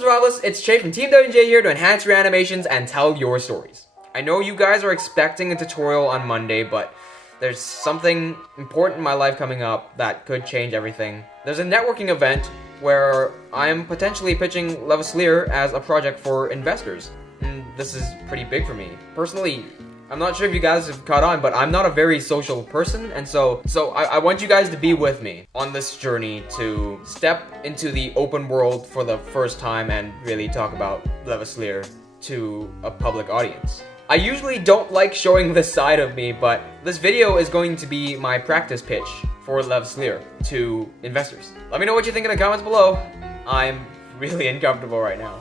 What's up, Survivalists? It's TeamWnJ from TeamWnJ here to enhance your animations and tell your stories. I know you guys are expecting a tutorial on Monday, but there's something important in my life coming up that could change everything. There's a networking event where I'm potentially pitching Levaslier as a project for investors. And this is pretty big for me. Personally, I'm not sure if you guys have caught on, but I'm not a very social person, and so I want you guys to be with me on this journey to step into the open world for the first time and really talk about Levaslier to a public audience. I usually don't like showing this side of me, but this video is going to be my practice pitch for Levaslier to investors. Let me know what you think in the comments below. I'm really uncomfortable right now.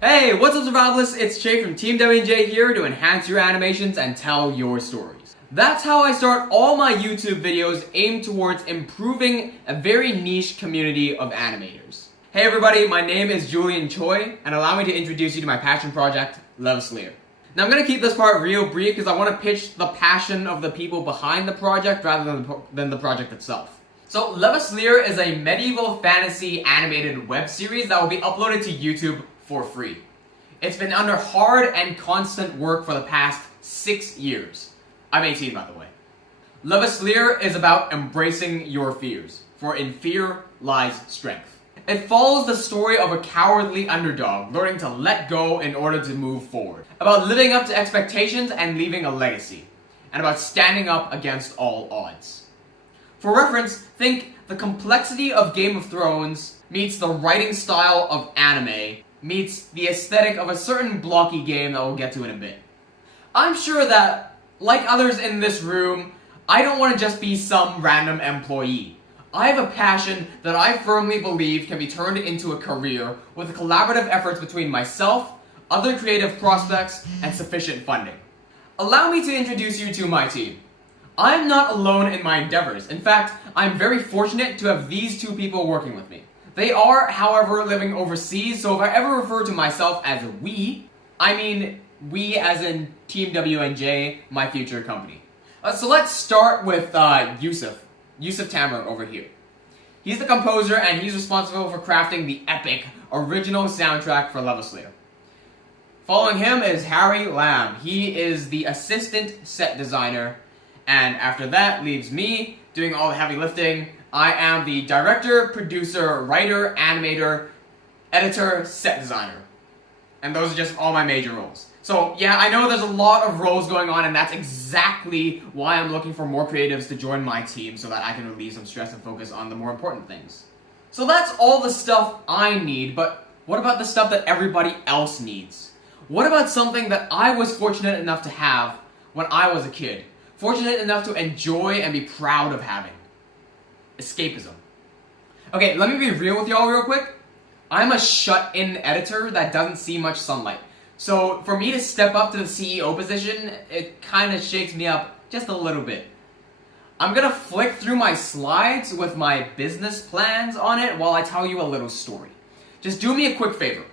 Hey, what's up, Survivalists? It's ItsCheif from TeamWnJ here to enhance your animations and tell your stories. That's how I start all my YouTube videos aimed towards improving a very niche community of animators. Hey everybody, my name is Julian Choi, and allow me to introduce you to my passion project, Levaslier. Now I'm going to keep this part real brief because I want to pitch the passion of the people behind the project rather than the project itself. So Levaslier is a medieval fantasy animated web series that will be uploaded to YouTube for free. It's been under hard and constant work for the past 6 years. I'm 18, by the way. Levaslier is about embracing your fears, for in fear lies strength. It follows the story of a cowardly underdog learning to let go in order to move forward, about living up to expectations and leaving a legacy, and about standing up against all odds. For reference, think the complexity of Game of Thrones meets the writing style of anime meets the aesthetic of a certain blocky game that we'll get to in a bit. I'm sure that, like others in this room, I don't want to just be some random employee. I have a passion that I firmly believe can be turned into a career with collaborative efforts between myself, other creative prospects, and sufficient funding. Allow me to introduce you to my team. I'm not alone in my endeavors. In fact, I'm very fortunate to have these two people working with me. They are, however, living overseas, so if I ever refer to myself as we, I mean we as in TeamWnJ, my future company. So let's start with Yusuf Tammer over here. He's the composer and he's responsible for crafting the epic original soundtrack for Levaslier. Following him is Harry Lamb. He is the assistant set designer, and after that leaves me doing all the heavy lifting. I am the director, producer, writer, animator, editor, set designer. And those are just all my major roles. So yeah, I know there's a lot of roles going on, and that's exactly why I'm looking for more creatives to join my team so that I can relieve some stress and focus on the more important things. So that's all the stuff I need, but what about the stuff that everybody else needs? What about something that I was fortunate enough to have when I was a kid? Fortunate enough to enjoy and be proud of having? Escapism. Okay, let me be real with y'all real quick. I'm a shut-in editor that doesn't see much sunlight. So for me to step up to the CEO position, it kind of shakes me up just a little bit. I'm gonna flick through my slides with my business plans on it while I tell you a little story. Just do me a quick favor.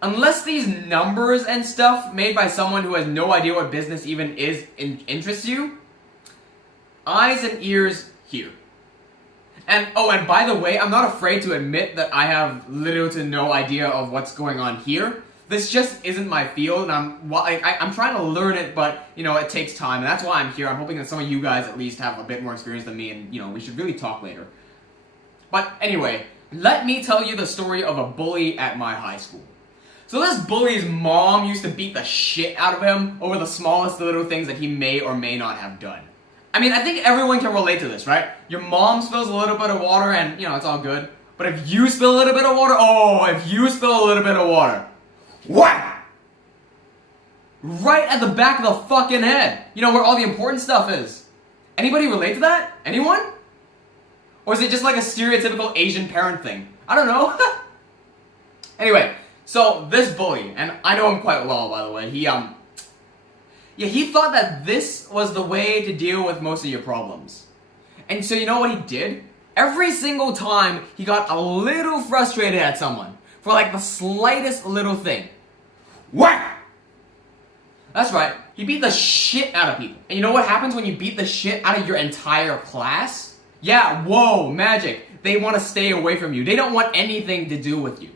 Unless these numbers and stuff made by someone who has no idea what business even is interests you, eyes and ears here. And oh, and by the way, I'm not afraid to admit that I have little to no idea of what's going on here. This just isn't my field, and I'm trying to learn it, but, you know, it takes time, and that's why I'm here. I'm hoping that some of you guys at least have a bit more experience than me, and, you know, we should really talk later. But anyway, let me tell you the story of a bully at my high school. So this bully's mom used to beat the shit out of him over the smallest little things that he may or may not have done. I mean, I think everyone can relate to this, right? Your mom spills a little bit of water and, you know, it's all good. But if you spill a little bit of water, what? Right at the back of the fucking head. You know, where all the important stuff is. Anybody relate to that? Anyone? Or is it just like a stereotypical Asian parent thing? I don't know. Anyway, so this bully, and I know him quite well, by the way, he thought that this was the way to deal with most of your problems. And so you know what he did? Every single time he got a little frustrated at someone for like the slightest little thing. Whack! That's right, he beat the shit out of people. And you know what happens when you beat the shit out of your entire class? Yeah, whoa, magic. They want to stay away from you. They don't want anything to do with you.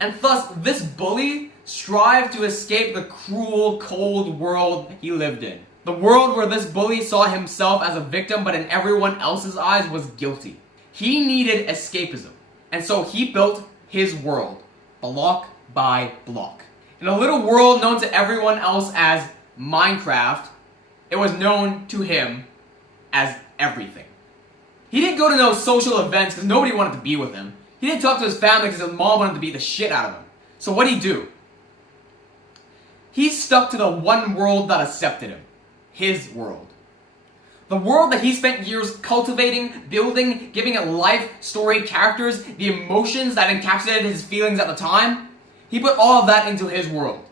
And thus, this bully strived to escape the cruel, cold world he lived in. The world where this bully saw himself as a victim, but in everyone else's eyes was guilty. He needed escapism, and so he built his world, block by block. In a little world known to everyone else as Minecraft, it was known to him as everything. He didn't go to no social events because nobody wanted to be with him. He didn't talk to his family because his mom wanted to beat the shit out of him. So what'd he do? He stuck to the one world that accepted him. His world. The world that he spent years cultivating, building, giving it life, story, characters, the emotions that encapsulated his feelings at the time. He put all of that into his world.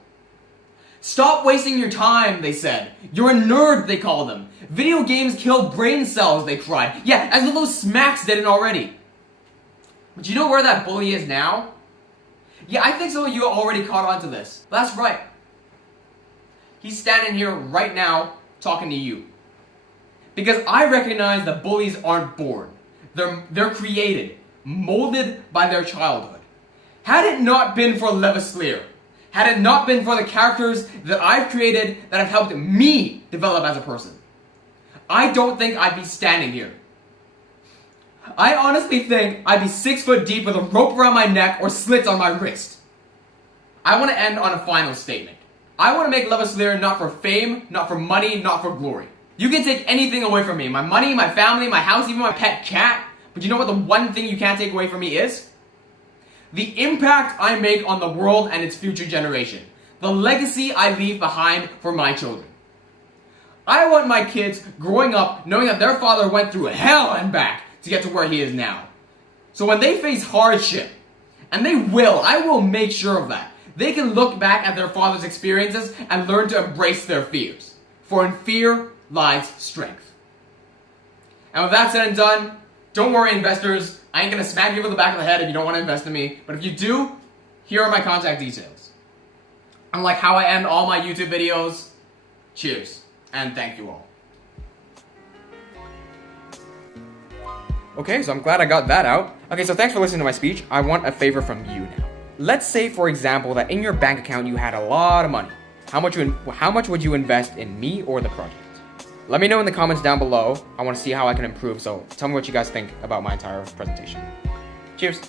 Stop wasting your time, they said. You're a nerd, they called him. Video games kill brain cells, they cried. Yeah, as though those smacks didn't already. But you know where that bully is now? Yeah, I think some of you already caught on to this. That's right. He's standing here right now talking to you. Because I recognize that bullies aren't born. They're created, molded by their childhood. Had it not been for Levaslier, had it not been for the characters that I've created that have helped me develop as a person, I don't think I'd be standing here. I honestly think I'd be 6 foot deep with a rope around my neck or slits on my wrist. I want to end on a final statement. I want to make Levaslier not for fame, not for money, not for glory. You can take anything away from me. My money, my family, my house, even my pet cat. But you know what the one thing you can't take away from me is? The impact I make on the world and its future generation. The legacy I leave behind for my children. I want my kids growing up knowing that their father went through hell and back to get to where he is now. So when they face hardship, and they will, I will make sure of that, they can look back at their father's experiences and learn to embrace their fears. For in fear lies strength. And with that said and done, don't worry, investors. I ain't gonna smack you over the back of the head if you don't want to invest in me. But if you do, here are my contact details. And like how I end all my YouTube videos, cheers and thank you all. Okay, so I'm glad I got that out. Okay, so thanks for listening to my speech. I want a favor from you now. Let's say, for example, that in your bank account you had a lot of money. How much would you invest in me or the project? Let me know in the comments down below. I want to see how I can improve, so tell me what you guys think about my entire presentation. Cheers.